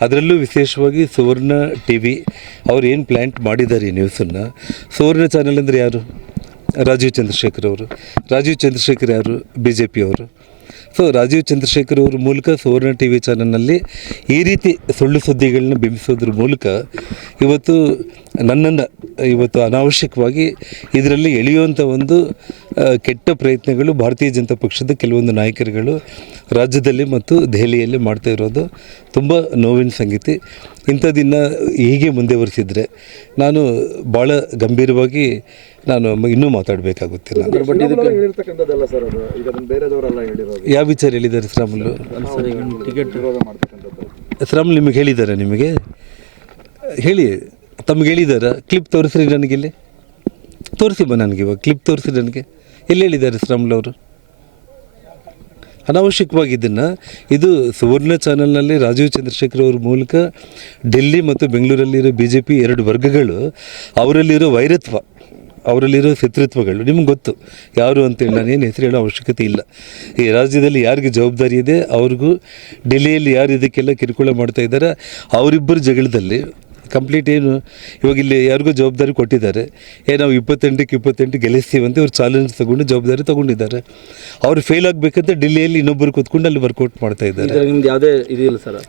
ಅದರಲ್ಲೂ ವಿಶೇಷವಾಗಿ ಸುವರ್ಣ T V ಅವ್ರು ಏನು ಪ್ಲ್ಯಾಂಟ್ ಮಾಡಿದ್ದಾರೆ ಈ ನ್ಯೂಸನ್ನು ಸುವರ್ಣ ಚಾನೆಲ್ ಅಂದರೆ ಯಾರು? ರಾಜೀವ್ ಚಂದ್ರಶೇಖರ್ ಅವರು. ರಾಜೀವ್ ಚಂದ್ರಶೇಖರ್ ಯಾರು? B J so Rajeev Chandrasekhar ಅವ್ರ ಮೂಲಕ ಸುವರ್ಣ ಟಿ ವಿ ಚಾನಲ್ನಲ್ಲಿ ಈ ರೀತಿ ಸುಳ್ಳು ಸುದ್ದಿಗಳನ್ನ ಬಿಂಬಿಸೋದ್ರ ಮೂಲಕ ಇವತ್ತು ನನ್ನನ್ನು ಇವತ್ತು ಅನಾವಶ್ಯಕವಾಗಿ ಇದರಲ್ಲಿ ಎಳೆಯುವಂಥ ಒಂದು ಕೆಟ್ಟ ಪ್ರಯತ್ನಗಳು ಭಾರತೀಯ ಜನತಾ ಪಕ್ಷದ ಕೆಲವೊಂದು ನಾಯಕರುಗಳು ರಾಜ್ಯದಲ್ಲಿ ಮತ್ತು ದೆಹಲಿಯಲ್ಲಿ ಮಾಡ್ತಾ ಇರೋದು ತುಂಬ ನೋವಿನ ಸಂಗೀತಿ. ಇಂಥದ್ದಿನ್ನ ಹೀಗೆ ಮುಂದುವರಿಸಿದರೆ ನಾನು ಭಾಳ ಗಂಭೀರವಾಗಿ ನಾನು ಇನ್ನೂ ಮಾತಾಡಬೇಕಾಗುತ್ತೆ ನಾನು ಹೇಳಿರ್ತಕ್ಕಂಥದ್ದಲ್ಲ ಸರ್ ಅದು. ಈಗ ಅದನ್ನ ಬೇರೆದವರೆಲ್ಲ ಹೇಳಿರೋದು. ಯಾವ ವಿಚಾರ ಹೇಳಿದ್ದಾರೆ ಶ್ರಾಮುಲು? ಟಿಕೆಟ್ ವಿರೋಧ ಮಾಡ್ತಕ್ಕಂಥದ್ದು. ಶ್ರಾಮುಲ್ ನಿಮಗೆ ಹೇಳಿದ್ದಾರೆ ನಿಮಗೆ? ಹೇಳಿ ತಮ್ಗೆ ಹೇಳಿದ್ದಾರೆ? ಕ್ಲಿಪ್ ತೋರಿಸ್ರಿ ನನಗೆ ಇಲ್ಲಿ. ತೋರಿಸಿ ಬಾ ನನಗೆ ಇವಾಗ ಕ್ಲಿಪ್ ತೋರಿಸಿ ನನಗೆ. ಎಲ್ಲಿ ಹೇಳಿದ್ದಾರೆ ಶ್ರಾಮುಲ್ ಅವರು? ಅನಾವಶ್ಯಕವಾಗಿ ಇದನ್ನು ಇದು ಸುವರ್ಣ ಚಾನಲ್ನಲ್ಲಿ ರಾಜೀವ್ ಚಂದ್ರಶೇಖರ್ ಅವ್ರ ಮೂಲಕ ಡೆಲ್ಲಿ ಮತ್ತು ಬೆಂಗಳೂರಲ್ಲಿರೋ ಬಿ ಜೆ ಪಿ ಎರಡು ವರ್ಗಗಳು ಅವರಲ್ಲಿರೋ ವೈರತ್ವ. ಅವರಲ್ಲಿರೋ ಶತ್ರುತ್ವಗಳು, ನಿಮ್ಗೆ ಗೊತ್ತು. ಯಾರು ಅಂತೇಳಿ ನಾನೇನು ಹೆಸರು ಹೇಳೋ ಅವಶ್ಯಕತೆ ಇಲ್ಲ. ಈ ರಾಜ್ಯದಲ್ಲಿ ಯಾರಿಗೆ ಜವಾಬ್ದಾರಿ ಇದೆ? ಅವ್ರಿಗೂ ಡೆಲ್ಲಿಯಲ್ಲಿ ಯಾರು ಇದಕ್ಕೆಲ್ಲ ಕಿರುಕುಳ ಮಾಡ್ತಾ ಇದ್ದಾರೆ? ಅವರಿಬ್ಬರು ಜಗಳದಲ್ಲಿ ಕಂಪ್ಲೀಟ್ ಏನು, ಇವಾಗ ಇಲ್ಲಿ ಯಾರಿಗೂ ಜವಾಬ್ದಾರಿ ಕೊಟ್ಟಿದ್ದಾರೆ. ಏ, ನಾವು ಇಪ್ಪತ್ತೆಂಟಕ್ಕೆ ಇಪ್ಪತ್ತೆಂಟು ಅಂತ ಇವ್ರು ಚಾಲೆಂಜ್ ತಗೊಂಡು ಜವಾಬ್ದಾರಿ ತಗೊಂಡಿದ್ದಾರೆ. ಅವ್ರು ಫೇಲ್ ಆಗಬೇಕಂತ ಡೆಲ್ಲಿಯಲ್ಲಿ ಇನ್ನೊಬ್ಬರು ಕೂತ್ಕೊಂಡು ಅಲ್ಲಿ ವರ್ಕೌಟ್ ಮಾಡ್ತಾ ಇದ್ದಾರೆ. ನಿಮ್ದು ಯಾವುದೇ ಇದಿಲ್ಲ ಸರ್.